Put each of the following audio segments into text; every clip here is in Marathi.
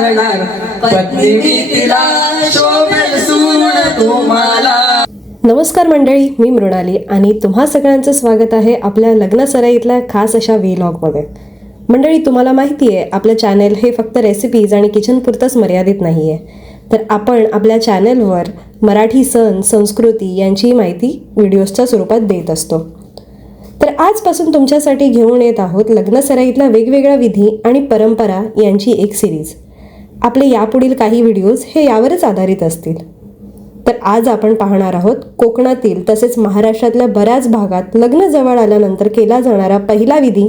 लागणार, पत्नी तिला शोभेल सून तुम्हाला. नमस्कार मंडळी, मी मृणाली आणि तुम्हा सगळ्यांचं स्वागत आहे आपल्या लग्न सराईतल्या खास अशा व्लॉगमध्ये. मंडळी, तुम्हाला माहिती आहे आपलं चॅनल हे फक्त रेसिपीज आणि किचनपुरतंच मर्यादित नाही आहे, तर आपण आपल्या चॅनलवर मराठी सण संस्कृती यांची माहिती व्हिडिओजच्या स्वरूपात देत असतो. तर आजपासून तुमच्यासाठी घेऊन येत आहोत लग्न सराईतल्या वेगवेगळ्या विधी आणि परंपरा यांची एक सिरीज. आपले यापुढील काही व्हिडिओज हे यावरच आधारित असतील. तर आज आपण पाहणार आहोत कोकणातील तसेच महाराष्ट्रातल्या बऱ्याच भागात लग्न जवळ आल्यानंतर केला जाणारा पहिला विधी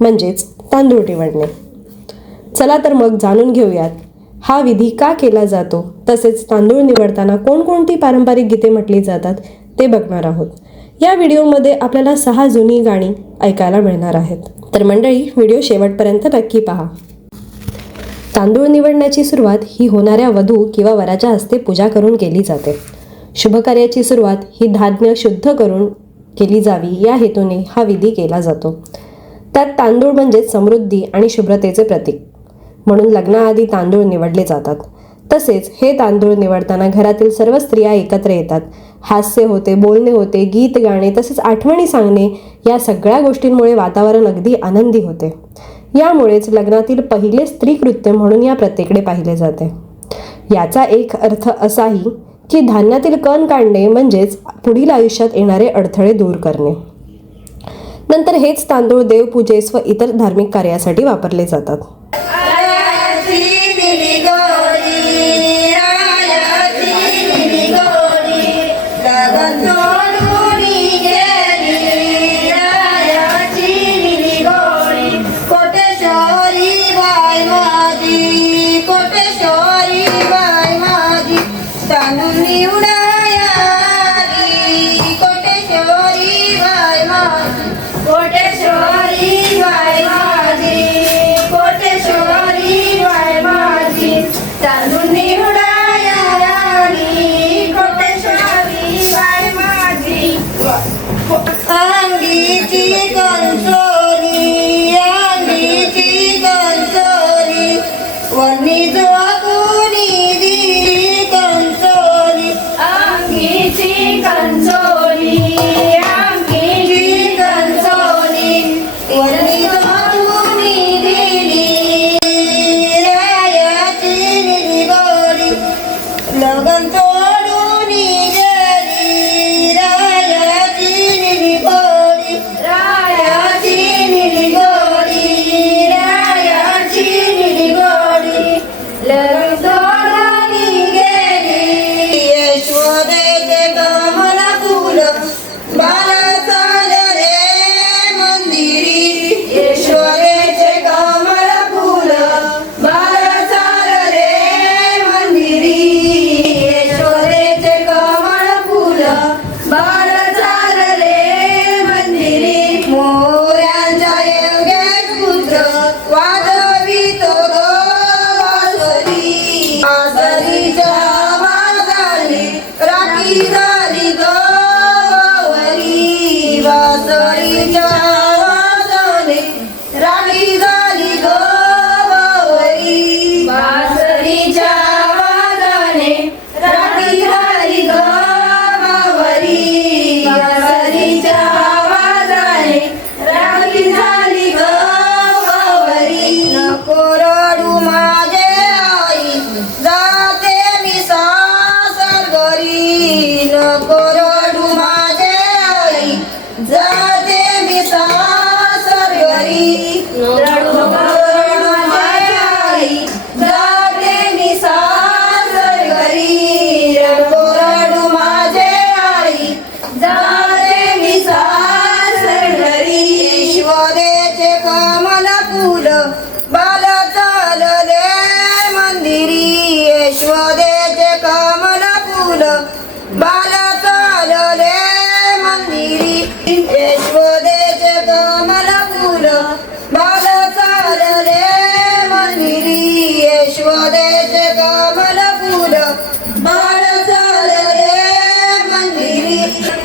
म्हणजेच तांदूळ निवडणे. चला तर मग जाणून घेऊयात हा विधी का केला जातो, तसेच तांदूळ निवडताना कोणकोणती पारंपरिक गीते म्हटली जातात ते बघणार आहोत. या व्हिडिओमध्ये आपल्याला 6 जुनी गाणी ऐकायला मिळणार आहेत. तर मंडळी, व्हिडिओ शेवटपर्यंत नक्की पहा. तांदूळ निवडण्याची सुरुवात ही होणाऱ्या वधू किंवा वराच्या हस्ते पूजा करून केली जाते. शुभकार्याची सुरुवात ही धान्य शुद्ध करून केली जावी या हेतूने हा विधी केला जातो. त्यात तांदूळ म्हणजे समृद्धी आणि शुभ्रतेचे प्रतीक म्हणून लग्नाआधी तांदूळ निवडले जातात. तसेच हे तांदूळ निवडताना घरातील सर्व स्त्रिया एकत्र येतात. हास्य होते, बोलणे होते, गीत गाणे तसेच आठवणी सांगणे या सगळ्या गोष्टींमुळे वातावरण अगदी आनंदी होते. यामुळेच लग्नातील पहिले स्त्रीकृत्य म्हणून या प्रत्येकडे पाहिले जाते. याचा एक अर्थ असाही की धान्यातील कण काढणे म्हणजेच पुढील आयुष्यात येणारे अडथळे दूर करणे. नंतर हेच तांदूळ देवपूजेस व इतर धार्मिक कार्यासाठी वापरले जातात.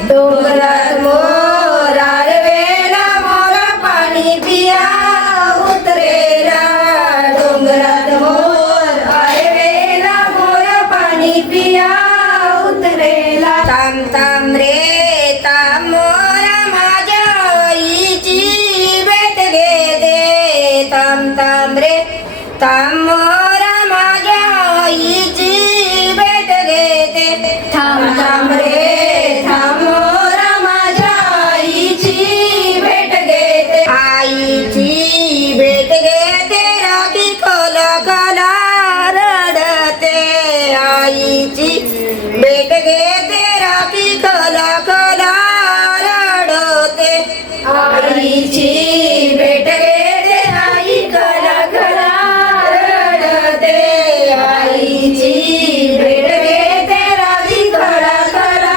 डोंगरात मोर आरवेला मोर पाणी पिया उतरेला. डोंगरात मोर थांब मोरा माझ्या आईची भेट घेते थांब थांब रे थांब मोरा माझ्या आईची भेट घेते आईची भेट घेते राखी खोला खोला रडते आईची भेट घेते राखी खोला खोला रडते आईची भेट घेते आई खोला खोला रडते आईची भेट घेते राखी खोला खोला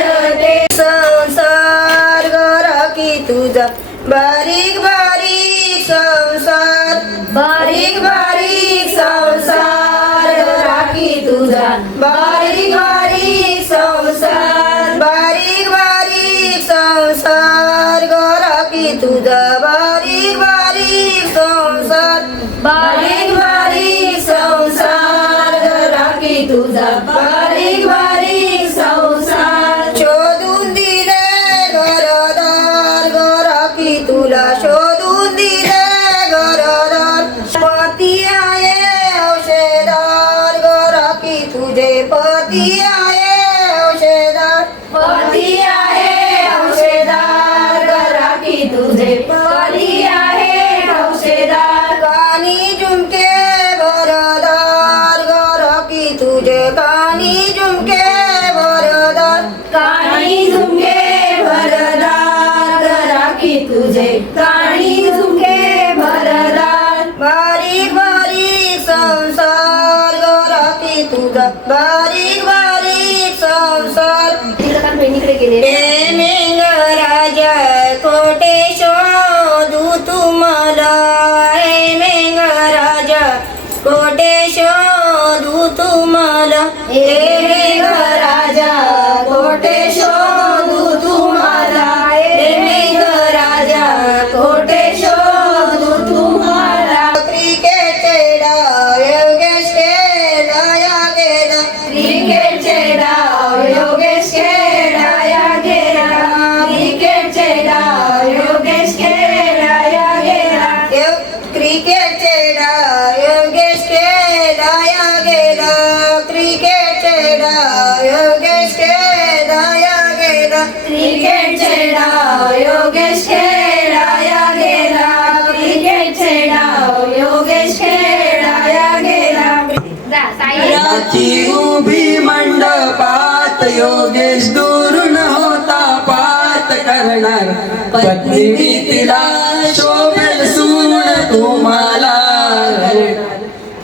रडते संसार राखी तुझा बारीक बारीक संसार बारीक बारीक संसार राखी तुझा बारीक बारीक संसार बारीक बारीक संसार राखी तुझा बारीक बारीक संसार बारीक बारीक संसार राखी तुझा बारीक बारीक संसार शोधून दिले घरदार राखी तुला शोधून दिले घरदार पती आहे औषधार राखी तुझे पती आहे औषधार पती आहे औषधार राखी तुझे पती आहे औषधार कानी झुमके भरदार राखी तुझे कानी झुमके भरदार कानी झुमके भरदार राखी तुझे कानी झुमके भरदार बारीक बारीक संसार राखी तुझा बारीक बारीक संसार मेंग राजा कोटे शोधू तुम्हाला मेंग राजा कोटे शोधू तुम्हाला मेंग राजा कोटे शोधू तुम्हाला मेंग राजा कोटे शोधू तुम्हाला क्रिकेटचे डाव योगेश खेळाया गेला क्रिकेटचे डाव योगेश खेळाया गेला क्रिकेटचे डाव योगेश खेळाया गेला क्रिकेटचे डाव योगेश खेळाया गेला क्रिकेटचे डाव योगेश खेळाया गेला क्रिकेटचे डाव योगेश खेळाया गेला क्रिकेटचे डाव योगेश खेळाया गेला राखी उभी मंडपात योगेश दुरून होता पात करणार पत्नी मी तिला शोभेल सून तुम्हाला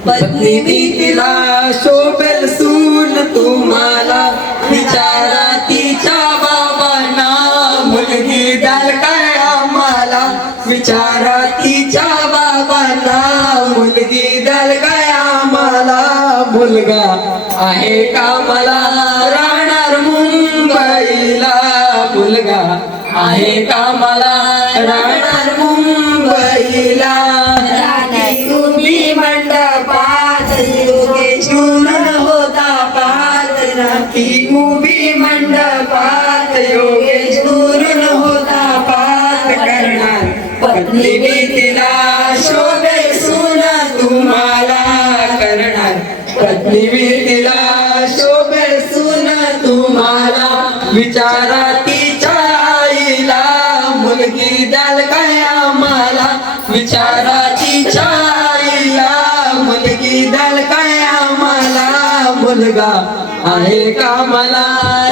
पत्नी मी तिला शोभेल सून तुम्हाला विचारा तिच्या बाबांना मुलगी द्याल काय आम्हाला विचारा तिच्या बाबांना मुलगी द्याल काय आम्हाला मुलगा आहे कामाला राहणार मुंबईला मुलगा आहे कामाला राहणार मुंबईला राखी उभी मंडपात योगेश दुरून होता पात राखी उभी मंडपात योगेश दुरून होता पात करणार पत्नी मी तिला शोभे सून तुम्हाला करणार पत्नी मी तिला शोभे सून तुम्हाला विचारा तिच्या आईला मुलगी द्याल काय आम्हाला विचारा तिच्या आईला मुलगी द्याल काय आम्हाला मुलगा आहे कामाला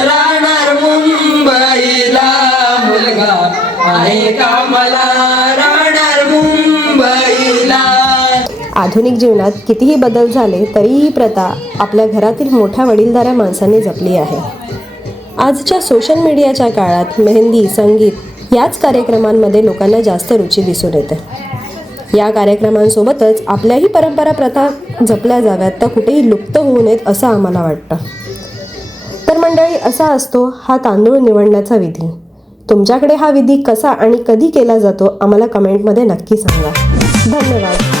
राहणार मुंबईला मुलगा आहे कामाला राहणार मुंबईला आधुनिक जीवनात कितीही बदल झाले तरीही ही प्रथा आपल्या घरातील मोठ्या वडीलधाऱ्या माणसांनी जपली आहे. आजच्या सोशल मीडियाच्या काळात मेहंदी, संगीत याच कार्यक्रमांमध्ये लोकांना जास्त रुची दिसून येते. या कार्यक्रमांसोबतच आपल्याही परंपरा प्रथा जपल्या जाव्यात, तर कुठेही लुप्त होऊ नयेत असं आम्हाला वाटतं. तर मंडळी, असा असतो हा तांदूळ निवडण्याचा विधी. तुमच्याकडे हा विधी कसा आणि कधी केला जातो आम्हाला कमेंटमध्ये नक्की सांगा. धन्यवाद.